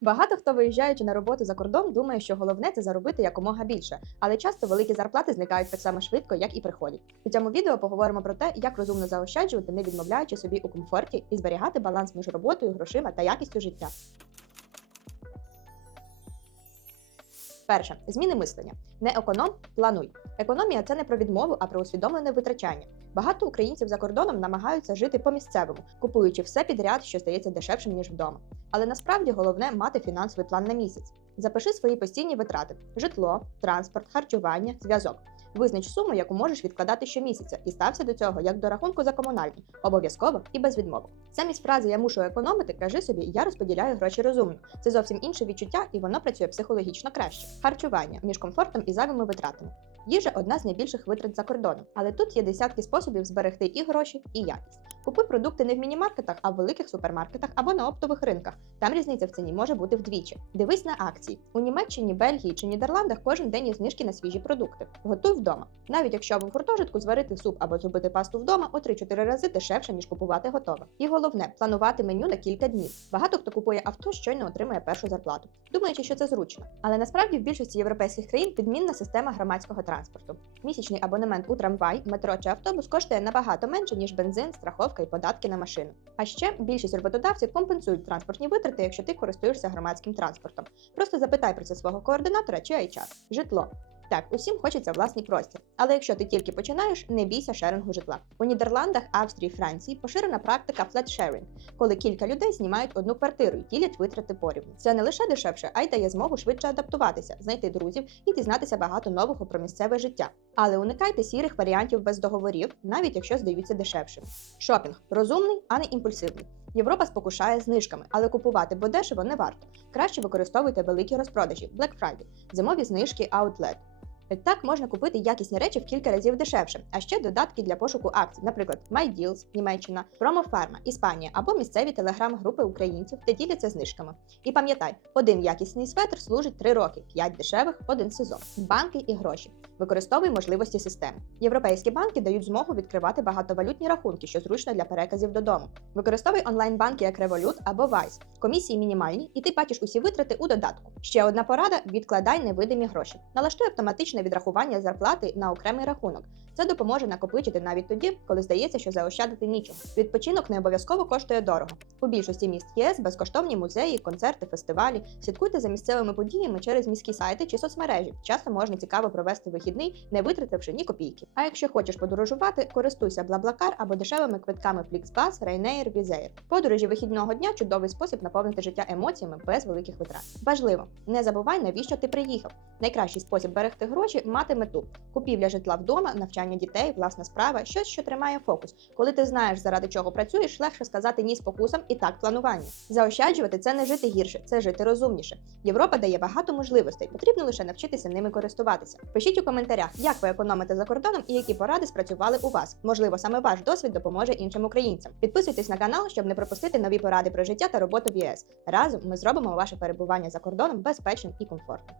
Багато хто виїжджаючи на роботу за кордон, думає, що головне це заробити якомога більше, але часто великі зарплати зникають так само швидко, як і приходять. У цьому відео поговоримо про те, як розумно заощаджувати, не відмовляючи собі у комфорті і зберігати баланс між роботою, грошима та якістю життя. Перше зміни мислення. Не економ, плануй. Економія це не про відмову, а про усвідомлене витрачання. Багато українців за кордоном намагаються жити по-місцевому, купуючи все підряд, що стається дешевшим ніж вдома. Але насправді головне мати фінансовий план на місяць. Запиши свої постійні витрати: житло, транспорт, харчування, зв'язок. Визнач суму, яку можеш відкладати щомісяця, і стався до цього як до рахунку за комунальні, обов'язково і без відмови. Замість фрази Я мушу економити, кажи собі, я розподіляю гроші розумно. Це зовсім інше відчуття, і воно працює психологічно краще. Харчування між комфортом і зайвими витратами. Їжа одна з найбільших витрат за кордоном, але тут є десятки способів зберегти і гроші, і якість. Купуй продукти не в мінімаркетах, а в великих супермаркетах або на оптових ринках. Там різниця в ціні може бути вдвічі. Дивись на акції. У Німеччині, Бельгії чи Нідерландах кожен день є знижки на свіжі продукти. Готуй вдома. Навіть якщо в гуртожитку зварити суп або зробити пасту вдома у 3-4 рази дешевше, ніж купувати готове. І головне планувати меню на кілька днів. Багато хто купує авто, щойно отримує першу зарплату, думаючи, що це зручно. Але насправді в більшості європейських країн підмінна система громадського транспорту. Місячний абонемент у трамвай, метро чи автобус коштує набагато менше, ніж бензин, страховка і податки на машину. А ще більшість роботодавців компенсують транспортні витрати, якщо ти користуєшся громадським транспортом. Просто запитай про це свого координатора чи HR. Житло. Так, усім хочеться власний простір. Але якщо ти тільки починаєш, не бійся шерингу житла. У Нідерландах, Австрії, Франції поширена практика флет-шерінг, коли кілька людей знімають одну квартиру і ділять витрати порівну. Це не лише дешевше, а й дає змогу швидше адаптуватися, знайти друзів і дізнатися багато нового про місцеве життя. Але уникайте сірих варіантів без договорів, навіть якщо здаються дешевшими. Шопінг розумний, а не імпульсивний. Європа спокушає знижками, але купувати бо дешево не варто. Краще використовуйте великі розпродажі Black Friday, зимові знижки Outlet. Так можна купити якісні речі в кілька разів дешевше, а ще додатки для пошуку акцій, наприклад, MyDeals, Німеччина, Промофарма, Іспанія або місцеві телеграм-групи українців, де діляться знижками. І пам'ятай, один якісний светр служить 3 роки, 5 дешевих один сезон. Банки і гроші. Використовуй можливості системи. Європейські банки дають змогу відкривати багатовалютні рахунки, що зручно для переказів додому. Використовуй онлайн-банки як Revolut або Wise. Комісії мінімальні, і ти бачиш усі витрати у додатку. Ще одна порада: відкладай невидимі гроші. Налаштуй автоматичне відрахування зарплати на окремий рахунок. Це допоможе накопичити навіть тоді, коли здається, що заощадити нічого. Відпочинок не обов'язково коштує дорого. У більшості міст ЄС безкоштовні музеї, концерти, фестивалі. Слідкуйте за місцевими подіями через міські сайти чи соцмережі. Часто можна цікаво провести вихідний, не витративши ні копійки. А якщо хочеш подорожувати, користуйся Блаблакар або дешевими квитками Flixbus, Ryanair, Air. Подорожі вихідного дня чудовий спосіб наповнити життя емоціями без великих витрат. Важливо, не забувай, навіщо ти приїхав. Найкращий спосіб берегти гроші мати мету. Купівля житла вдома, навчання дітей, власна справа, щось, що тримає фокус. Коли ти знаєш, заради чого працюєш, легше сказати ні спокусам і так плануванню. Заощаджувати це не жити гірше, це жити розумніше. Європа дає багато можливостей, потрібно лише навчитися ними користуватися. Пишіть у коментарях, як ви економите за кордоном і які поради спрацювали у вас. Можливо, саме ваш досвід допоможе іншим українцям. Підписуйтесь на канал, щоб не пропустити нові поради про життя та роботу в ЄС. Разом ми зробимо ваше перебування за кордоном безпечним і комфортним.